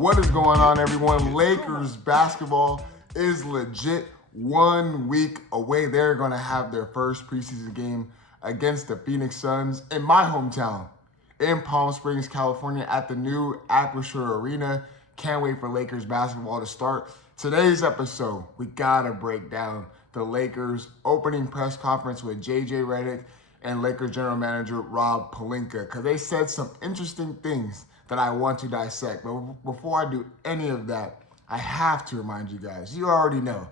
What is going on, everyone? Lakers basketball is legit 1 week away. They're going to have their first preseason game against the Phoenix Suns in my hometown, in Palm Springs, California, at the new Acrisure Arena. Can't wait for Lakers basketball to start. Today's episode, we got to break down the Lakers opening press conference with JJ Redick and Lakers general manager Rob Pelinka, because they said some interesting things that I want to dissect. But before I do any of that, I have to remind you guys, you already know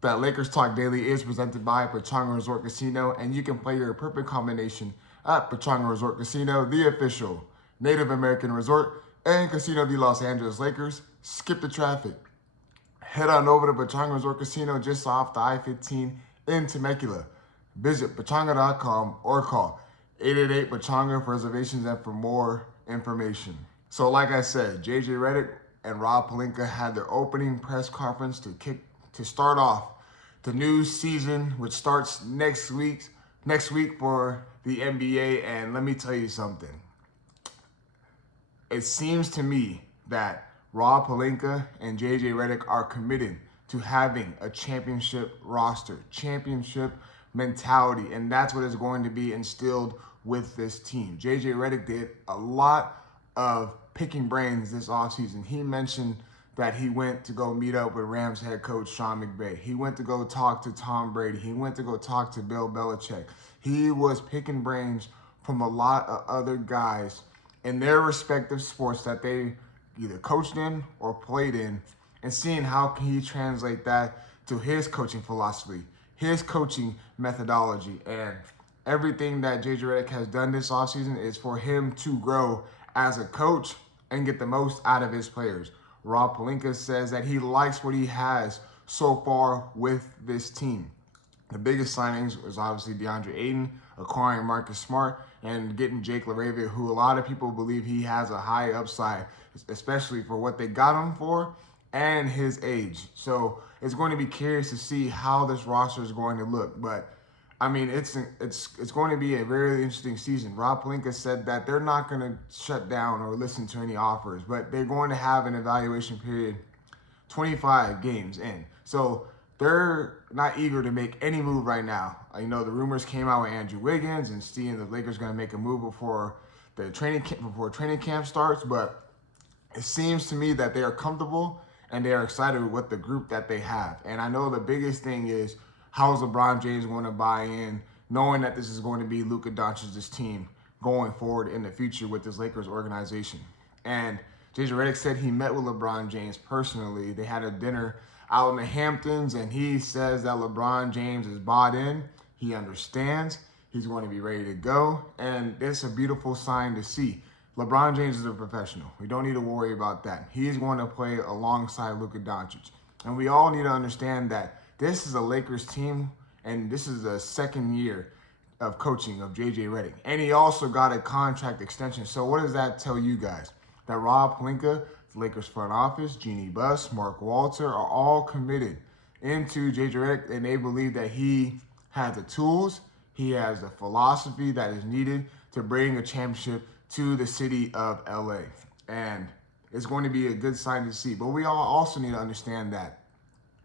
that Lakers Talk Daily is presented by Pechanga Resort Casino, and you can play your perfect combination at Pechanga Resort Casino, the official Native American resort and casino of the Los Angeles Lakers. Skip the traffic. Head on over to Pechanga Resort Casino just off the I-15 in Temecula. Visit Pechanga.com or call 888-PECHANGA for reservations and for more information. So like I said, JJ Redick and Rob Pelinka had their opening press conference to start off the new season, which starts next week for the NBA. And let me tell you something. It seems to me that Rob Pelinka and JJ Redick are committed to having a championship roster, championship mentality, and that's what is going to be instilled with this team. JJ Redick did a lot of picking brains this offseason. He mentioned that he went to go meet up with Rams head coach Sean McVay. He went to go talk to Tom Brady. He went to go talk to Bill Belichick. He was picking brains from a lot of other guys in their respective sports that they either coached in or played in, and seeing how can he translate that to his coaching philosophy, his coaching methodology. And everything that JJ Redick has done this offseason is for him to grow as a coach and get the most out of his players. Rob Pelinka says that he likes what he has so far with this team. The biggest signings was obviously Deondre, acquiring Marcus Smart, and getting Jake LaRavia, who a lot of people believe he has a high upside, especially for what they got him for and his age. So it's going to be curious to see how this roster is going to look. But I mean, it's going to be a very interesting season. Rob Pelinka said that they're not going to shut down or listen to any offers, but they're going to have an evaluation period 25 games in. So they're not eager to make any move right now. You know, the rumors came out with Andrew Wiggins and seeing the Lakers going to make a move before training camp starts, but it seems to me that they are comfortable and they are excited with the group that they have. And I know the biggest thing is, how is LeBron James going to buy in, knowing that this is going to be Luka Doncic's team going forward in the future with this Lakers organization? And JJ Redick said he met with LeBron James personally. They had a dinner out in the Hamptons, and he says that LeBron James is bought in. He understands. He's going to be ready to go, and it's a beautiful sign to see. LeBron James is a professional. We don't need to worry about that. He's going to play alongside Luka Doncic. And we all need to understand that this is a Lakers team, and this is the second year of coaching of JJ Redick. And he also got a contract extension. So what does that tell you guys? That Rob Pelinka, the Lakers front office, Jeannie Buss, Mark Walter are all committed into JJ Redick, and they believe that he has the tools, he has the philosophy that is needed to bring a championship to the city of LA. And it's going to be a good sign to see. But we all also need to understand that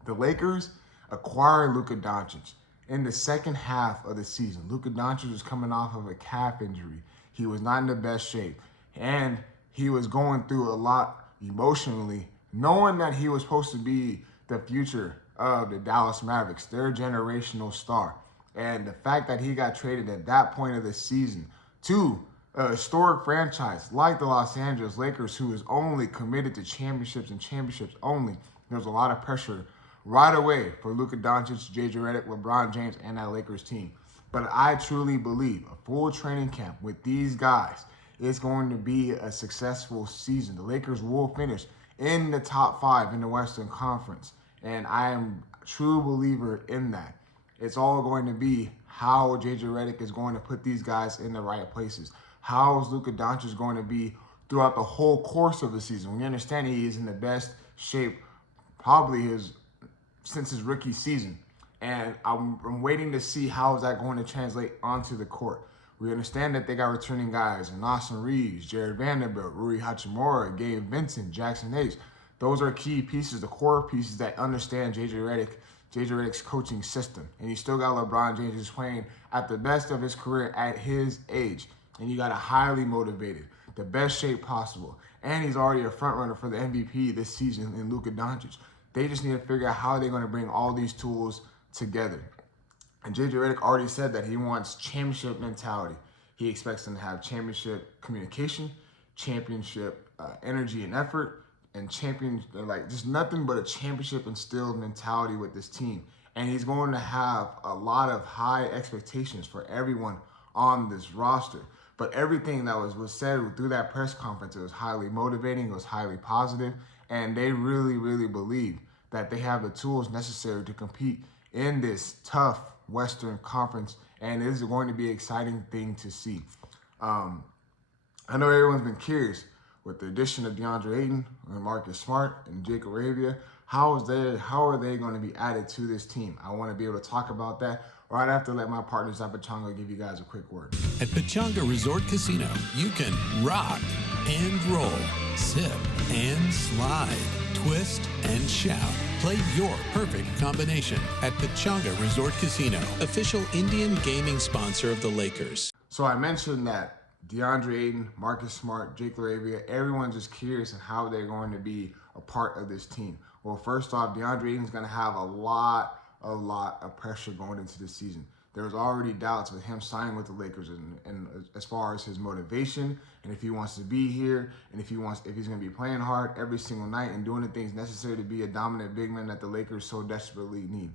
the Lakers acquired Luka Doncic in the second half of the season. Luka Doncic was coming off of a calf injury. He was not in the best shape, and he was going through a lot emotionally, knowing that he was supposed to be the future of the Dallas Mavericks, their generational star. And the fact that he got traded at that point of the season to a historic franchise like the Los Angeles Lakers, who is only committed to championships and championships only, there's a lot of pressure right away for Luka Doncic, JJ Redick, LeBron James, and that Lakers team. But I truly believe a full training camp with these guys is going to be a successful season. The Lakers will finish in the top 5 in the Western Conference, and I am a true believer in that. It's all going to be how JJ Redick is going to put these guys in the right places. How is Luka Doncic going to be throughout the whole course of the season? We understand he is in the best shape probably since his rookie season. And I'm waiting to see how is that going to translate onto the court. We understand that they got returning guys in Austin Reaves, Jared Vanderbilt, Rui Hachimura, Gabe Vincent, Jackson Hayes. Those are key pieces, the core pieces that understand Redick's coaching system. And you still got LeBron James who's playing at the best of his career at his age. And you got a highly motivated, the best shape possible. And he's already a front runner for the MVP this season in Luka Doncic. They just need to figure out how they're going to bring all these tools together. And JJ Redick already said that he wants championship mentality. He expects them to have championship communication, championship energy and effort, and just nothing but a championship instilled mentality with this team. And he's going to have a lot of high expectations for everyone on this roster. But everything that was said through that press conference, it was highly motivating, it was highly positive, and they really, really believe that they have the tools necessary to compete in this tough Western Conference, and it is going to be an exciting thing to see. I know everyone's been curious with the addition of Deondre and Marcus Smart and Jake Arabia. How are they going to be added to this team? I want to be able to talk about that right after let my partners at Pechanga give you guys a quick word. At Pechanga Resort Casino, you can rock and roll, sip and slide, twist and shout. Play your perfect combination at Pechanga Resort Casino, official Indian gaming sponsor of the Lakers. So I mentioned that Deondre, Marcus Smart, Jake Arabia, everyone's just curious on how they're going to be a part of this team. Well, first off, Deondre is going to have a lot of pressure going into this season. There was already doubts with him signing with the Lakers and as far as his motivation and if he wants to be here and if he's going to be playing hard every single night and doing the things necessary to be a dominant big man that the Lakers so desperately need.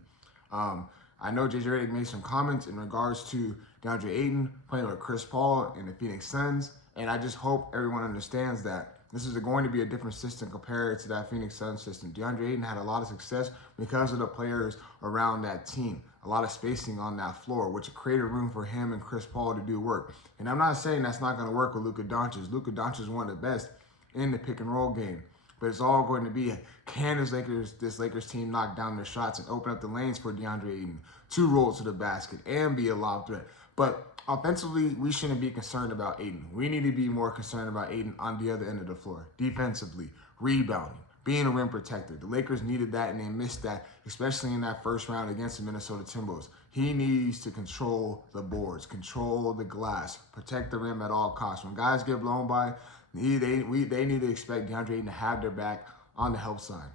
I know JJ Redick made some comments in regards to DeAndre Ayton playing with Chris Paul and the Phoenix Suns, and I just hope everyone understands that this is going to be a different system compared to that Phoenix Suns system. DeAndre Ayton had a lot of success because of the players around that team, a lot of spacing on that floor, which created room for him and Chris Paul to do work. And I'm not saying that's not going to work with Luka Doncic. Luka Doncic is one of the best in the pick and roll game. But it's all going to be, can this Lakers team knock down their shots and open up the lanes for DeAndre Ayton to roll to the basket and be a lob threat. But offensively, we shouldn't be concerned about Ayton. We need to be more concerned about Ayton on the other end of the floor. Defensively, rebounding, being a rim protector. The Lakers needed that and they missed that, especially in that first round against the Minnesota Timberwolves. He needs to control the boards, control the glass, protect the rim at all costs. When guys get blown by, they need to expect DeAndre Ayton to have their back on the help side.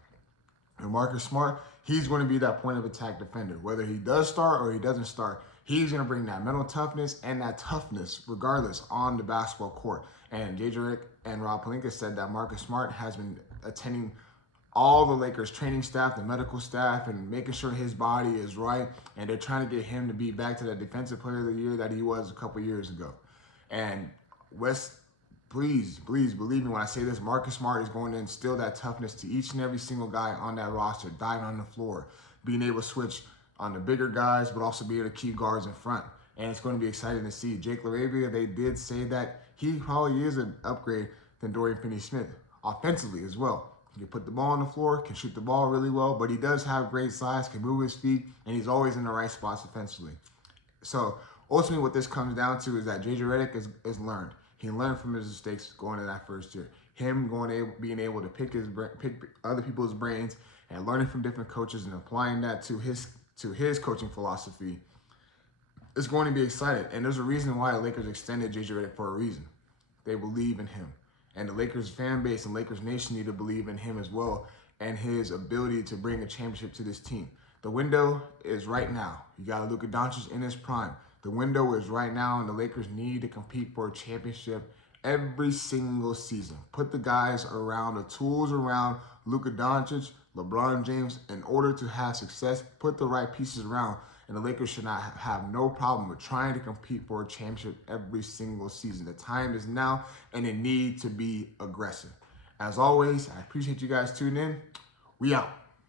And Marcus Smart, he's going to be that point of attack defender. Whether he does start or he doesn't start, he's going to bring that mental toughness and that toughness regardless on the basketball court. And JJ Redick and Rob Pelinka said that Marcus Smart has been attending all the Lakers training staff, the medical staff, and making sure his body is right. And they're trying to get him to be back to that defensive player of the year that he was a couple years ago. And please believe me when I say this, Marcus Smart is going to instill that toughness to each and every single guy on that roster, diving on the floor, being able to switch on the bigger guys, but also be able to keep guards in front. And it's going to be exciting to see. Jake LaRavia, they did say that he probably is an upgrade than Dorian Finney-Smith, offensively as well. He can put the ball on the floor, can shoot the ball really well, but he does have great size, can move his feet, and he's always in the right spots offensively. So ultimately what this comes down to is that JJ Redick is learned. He learned from his mistakes going into that first year. Him being able to pick other people's brains and learning from different coaches and applying that to his coaching philosophy is going to be exciting. And there's a reason why the Lakers extended JJ Redick for a reason. They believe in him. And the Lakers fan base and Lakers Nation need to believe in him as well and his ability to bring a championship to this team. The window is right now. You got Luka Doncic in his prime. The window is right now, and the Lakers need to compete for a championship every single season. Put the guys around, the tools around Luka Doncic, LeBron James, in order to have success. Put the right pieces around, and the Lakers should not have no problem with trying to compete for a championship every single season. The time is now, and they need to be aggressive. As always, I appreciate you guys tuning in. We out.